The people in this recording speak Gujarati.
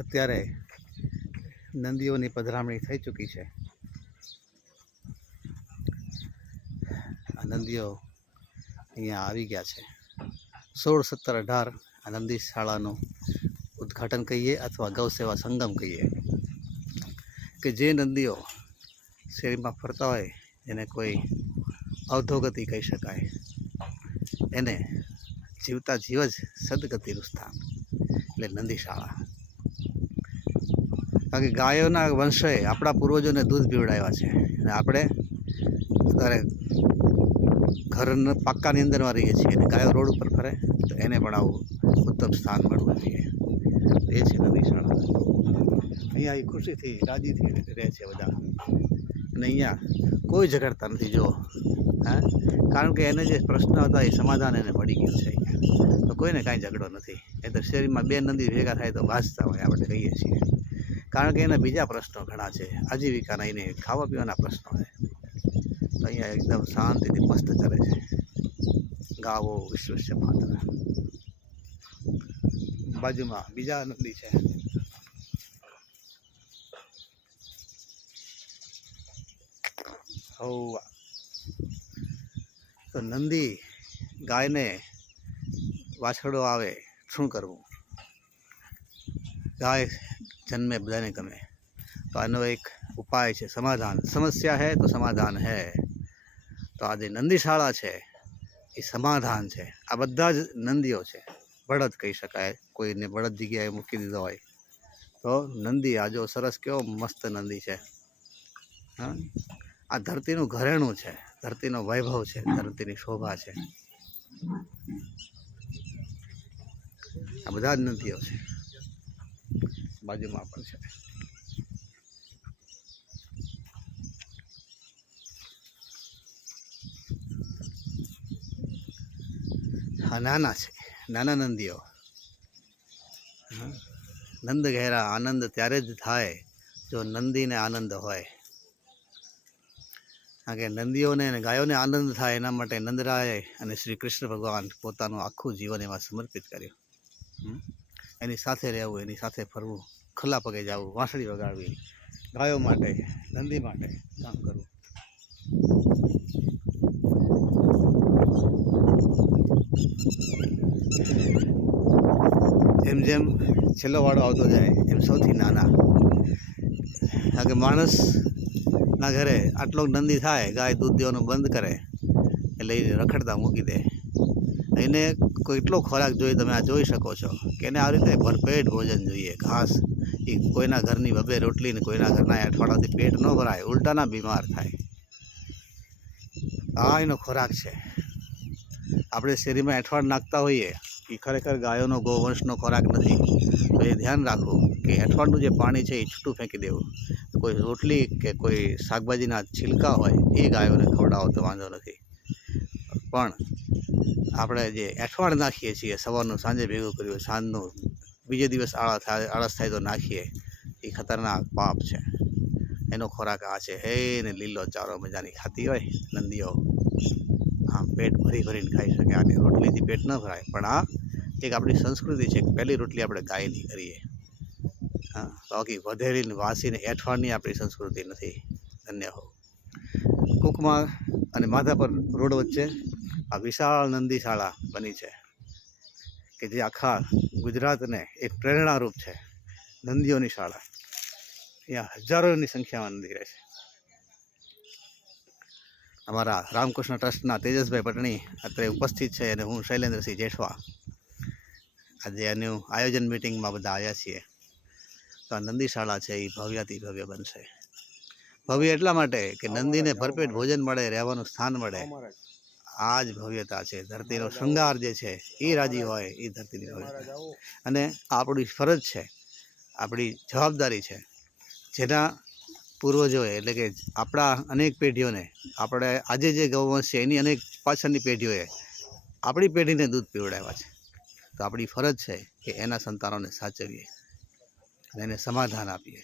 અત્યારે નંદીઓની પધરામણી થઈ ચૂકી છે. આ નંદીઓ અહીંયા આવી ગયા છે. સોળ સત્તર અઢાર આ નંદી શાળાનું ઉદ્ઘાટન કહીએ અથવા ગૌ સેવા સંગમ કહીએ કે જે નંદીઓ શેરીમાં ફરતા હોય એને કોઈ અવધોગતિ કહી શકાય. એને જીવતા જીવ જ સદગતિનું સ્થાન. એટલે નંદી શાળા. કારણ કે ગાયોના વંશએ આપણા પૂર્વજોને દૂધ પીવડાવ્યા છે. અને આપણે અત્યારે ઘર પાક્કાની અંદરમાં રહીએ છીએ અને ગાયો રોડ ઉપર ફરે, તો એને પણ આવું ઉત્તમ સ્થાન મળવું જોઈએ. એ છે નદી શાળા. અહીંયા એ ખુશીથી, રાજીથી રહે છે બધા. અને અહીંયા કોઈ ઝઘડતા નથી જો હા? કારણ કે એને જે પ્રશ્ન હતા એ સમાધાન એને મળી ગયું છે અહીંયા. તો કોઈને કાંઈ ઝઘડો નથી. એ તો શેરીમાં બે નદી ભેગા થાય તો વાંચતા હોય આપણે કહીએ છીએ. કારણ કે એના બીજા પ્રશ્નો ઘણા છે. આજીવિકાના એને ખાવા પીવાના પ્રશ્નો છે. તો અહીંયા એકદમ શાંતિથી મસ્ત ચાલે છે. ગાવો વિશ્વસ્ય માત્ર બાજુમાં બીજા નદી છે. હૌવા તો નંદી ગાયને વાછરડો આવે, શું કરવું? ગાય જન્મે, બધાને ગમે. તો આનો એક ઉપાય છે, સમાધાન. સમસ્યા હે તો સમાધાન હે. તો આ જે નંદી શાળા છે, એ સમાધાન છે. આ બધા જ નંદીઓ છે. બળદ કહી શકાય, કોઈને બળદ જગ્યાએ મૂકી દીધો હોય, તો નંદી આ જો સરસ કેવો મસ્ત નંદી છે. હા? આ ધરતીનું ઘરેણું છે. ધરતીનો વૈભવ છે, ધરતીની શોભા છે. આ બધા જ નદીઓ છે. બાજુમાં પણ છે. હા, નાના છે. નાના નંદીઓ. નંદ ઘેરા આનંદ ત્યારે જ થાય, જો નંદીને આનંદ હોય. કારણ કે નંદીઓને અને ગાયોને આનંદ થાય એના માટે નંદરાય અને શ્રી કૃષ્ણ ભગવાન પોતાનું આખું જીવન એમાં સમર્પિત કર્યું. એની સાથે રહેવું, એની સાથે ફરવું, ખુલ્લા પગે જવું, વાંસળી વગાડવી, ગાયો માટે, નંદી માટે કામ કરવું. જેમ જેમ છેલ્લો વાળો આવતો જાય, એમ સૌથી નાના. કારણ કે માણસના ઘરે આટલો નંદી થાય, ગાય દૂધ દેવાનું બંધ કરે, એટલે એ રખડતા મૂકી દે. એને કોઈ એટલો ખોરાક જોઈએ તમે આ જોઈ શકો છો કે એને આવી રીતે ભરપેટ ભોજન જોઈએ, ઘાસ. એ કોઈના ઘરની બબે રોટલી ને કોઈના ઘરના અઠવાડિયાથી પેટ ન ભરાય, ઉલટાના બીમાર થાય. આ એનો ખોરાક છે. આપણે શેરીમાં અઠવાડ નાખતા હોઈએ એ ખરેખર ગાયોનો, ગૌવંશનો ખોરાક નથી. તો એ ધ્યાન રાખવું. કે હેઠવાડનું જે પાણી છે એ છૂટું ફેંકી દેવું. કોઈ રોટલી કે કોઈ શાકભાજીના છિલકા હોય, એ ગાયોને ખવડાવો તો વાંધો નથી. પણ આપણે જે અઠવાડ નાખીએ છીએ, સવારનું સાંજે ભેગું કર્યું સાંજનું બીજે દિવસ આળસ થાય આળસ થાય તો નાખીએ, એ ખતરનાક પાપ છે. એનો ખોરાક આ છે. હે ને લીલો ચારો, મજાની ખાતી હોય, નંદીઓ. આમ પેટ ભરી ભરીને ખાઈ શકે. આની રોટલીથી પેટ ન ભરાય. પણ આ એક આપણી સંસ્કૃતિ છે પહેલી રોટલી આપણે ગાયની કરીએ. હા બાકી વધેરીને વાસીને એઠવાની આપણી સંસ્કૃતિ નથી. ધન્ય હો. કુકમાં અને માધાપર રોડ વચ્ચે આ વિશાળ નંદી શાળા બની છે, કે જે આખા ગુજરાતને એક પ્રેરણારૂપ છે. નંદીઓની શાળા. અહીંયા હજારોની સંખ્યામાં નંદી રહે છે. અમારા રામકૃષ્ણ ટ્રસ્ટના તેજસભાઈ પટણી અત્રે ઉપસ્થિત છે અને હું શૈલેન્દ્રસિંહ જેઠવા. આજે એનું આયોજન મિટિંગમાં બધા આવ્યા છીએ. તો આ નંદી શાળા છે એ ભવ્યાતિ ભવ્ય બનશે. ભવ્ય એટલા માટે કે નંદીને ભરપેટ ભોજન મળે રહેવાનું સ્થાન મળે. આ જ ભવ્યતા છે ધરતીનો શૃંગાર જે છે એ રાજી હોય એ ધરતીની ભવ્યતા. અને આપણી ફરજ છે આપણી જવાબદારી છે જેના પૂર્વજોએ એટલે કે આપણા અનેક પેઢીઓને આપણે આજે જે ગૌવંશ છે એની અનેક પાછળની પેઢીઓએ આપણી પેઢીને દૂધ પીવડાવ્યા છે. તો આપણી ફરજ છે કે એના સંતાનોને સાચવીએ. અને એને સમાધાન આપીએ.